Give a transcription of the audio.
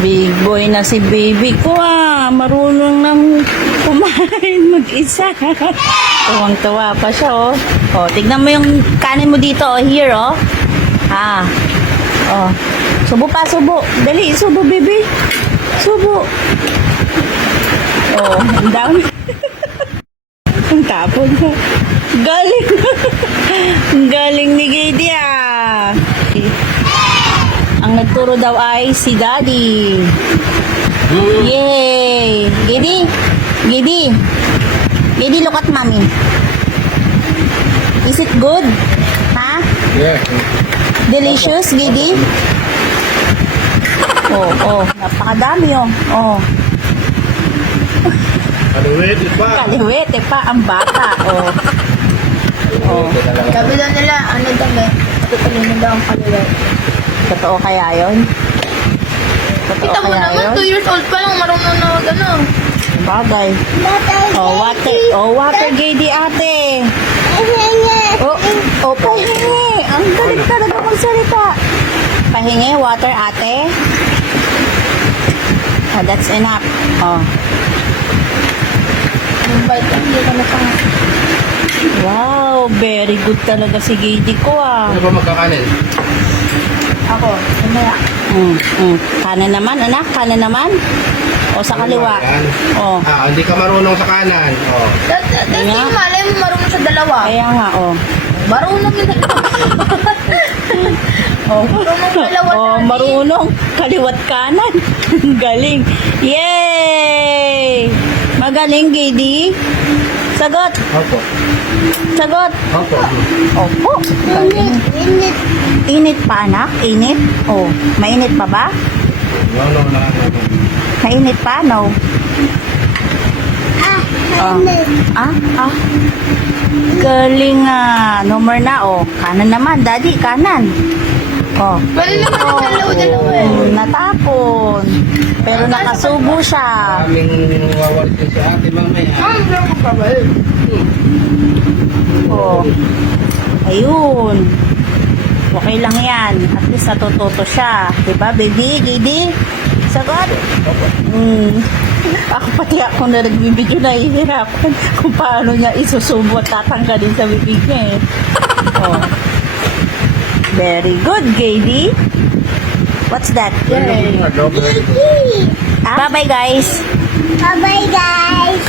Big boy na si baby ko marunong nang kumain mag-isa. Tuwang-tuwa pa siya tignan mo yung kanin mo dito here subo pa, subo. Dali, subo baby. Subo. Ang dami. Ang tapon mo. Galing. Galing ni Gady Ang nagturo daw ay si Daddy. Yay! Gady! Gady! Gady, look at mommy. Is it good? Ha? Yeah. Delicious, Gady? Napakadami Kaliwete pa. Kaliwete pa ang bata. Sabi daw nila, tutulungan daw ang kaliwete. Totoo kaya yun? Totoo Kita mo kaya naman, yun? 2 years old pa lang, marunong na Bagay. Water Gady ate. Pahingi. Ang galing talaga magsalita. Pahingi, water ate. That's enough. Hindi ka na pang... Wow, very good talaga si Gady ko Ano ba magkakanin? Ako, mamaya. Kanan naman, anak? Kanan naman? O sa kaliwa? Hindi ka marunong sa kanan. Dati yung malay mo marunong sa dalawa. Kaya nga, Marunong yun. Marunong dalawa marunong. Kaliwat kanan. Galing. Yay! Magaling, Gady. Sagot. Opo. Sagot. Opo. Opo. Galing. Init pa, anak? Init? Mainit pa ba? No. Mainit pa? No. Galing no more na kanan naman daddy, kanan Bali naman ang dalawa natapon pero nakasubo siya. Aming wawalitin si ate mamaya. Ayun, okay lang yan, at least natututo siya, diba baby? Gady, sagot. Ako na nagbibideo, nahihirapan kung paano niya isusubo at tatanggalin sa bibig niya Very good, Gady. What's that? Yay! Bye-bye, guys. Bye-bye, guys.